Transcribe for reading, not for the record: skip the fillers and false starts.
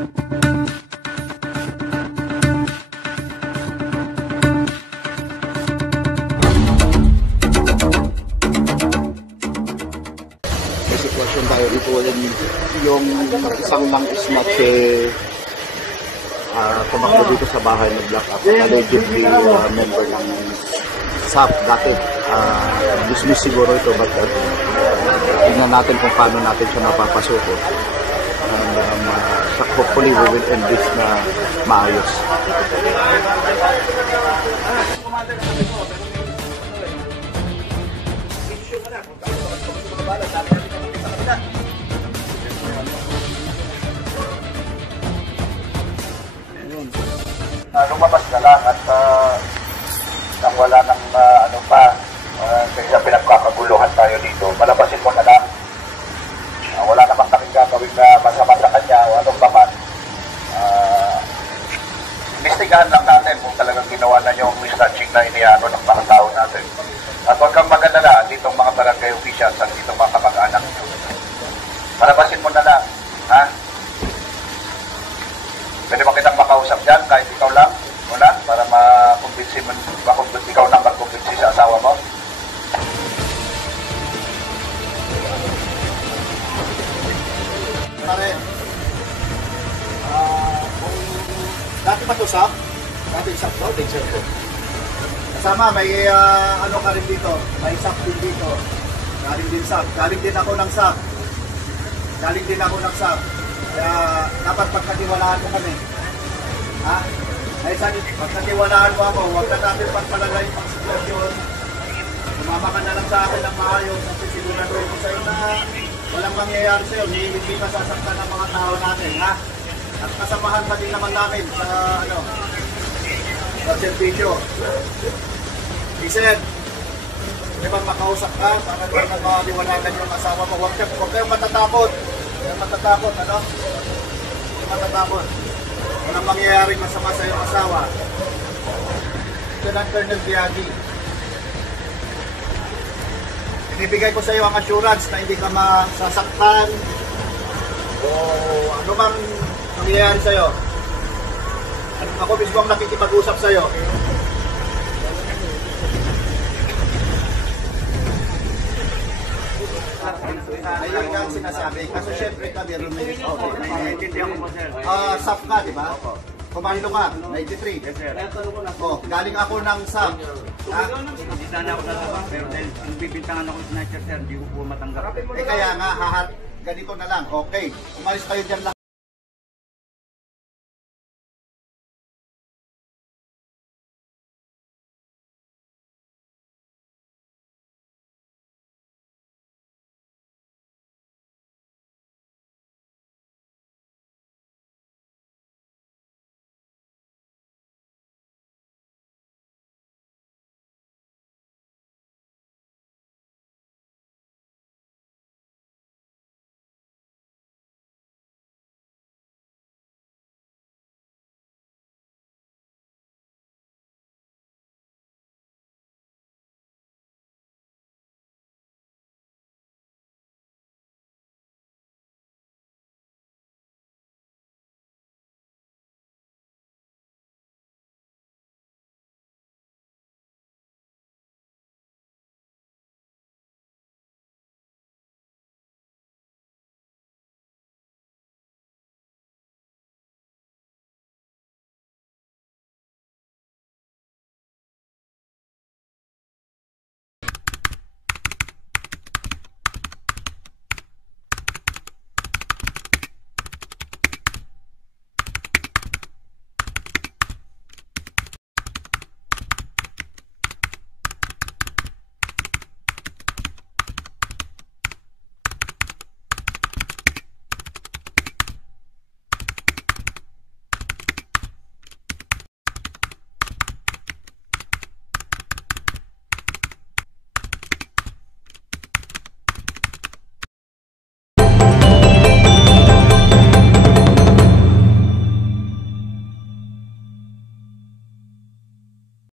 Sitwasyon tayo dito yung isang lang ismat tumakbo dito sa bahay ng Black Up, allegedly member ng SAP dati. Dismiss siguro ito, but tingnan natin kung paano natin siya napapasuko. Hopefully we will end this na maayos. Lumabas na lang at nang wala ng ano pa, kaya pinagkakaguluhan tayo dito, malabasin mo na lang. Wala naman kaming gagawin na masama sa kanya o anong baman. Investigahan lang natin kung talagang ginawa na yung mismatching na iniano ng mga tao natin. At huwag kang mag-alala ditong mga barangay officials at ditong mga kamag-anak nyo. Malabasin mo na lang, ha? Pwede ba kitang makausap dyan kahit ikaw lang? Wala? Para makumbinsi mo, ikaw nang magkumbinsi sa asawa mo? Pare, dati ba ito SAP? Dati SAP daw, teacher ko. Kasama, may ano ka rin dito, may SAP din dito. Galing din SAP, galing din ako ng SAP. Galing din ako ng SAP. Kaya dapat pagkatiwalaan mo kami. Ha? Ay sabi, pagkatiwalaan mo ako, huwag na natin pagpalagay pang sitwasyon. Sumama ka na lang sa akin ng maayos at siguraduhin ko sa'yo na walang mangyayari sa'yo. Hindi ka sasaktan ng mga tao natin, ha? At kasamahan pa din naman namin sa, ano, sa servisyo. Listen, di ba makausap ka para di na maliwanagan yung asawa mo? Huwag kayong matatakot. Huwag matatakot, ano? Huwag matatakot. Walang mangyayaring masama sa iyong asawa. Lieutenant Colonel Biagi, binibigay ko sa iyo ang assurance na hindi ka masasaktan o ano mang mangyayari sa iyo. Ako mismo ang nakikipag-usap sa iyo. Ayun nga ang sinasabi. Kasi syempre kami rumilis out. SAP ka, di ba? Kumahilo ka, 93. Yes, sir. Oh, galing ako ng SAP. Hindi sana ako nalabang, pero dahil ang bibintangan ako sa sir, hindi ko po matanggap. Kaya nga, ganito na lang. Okay, umalis kayo dyan lang.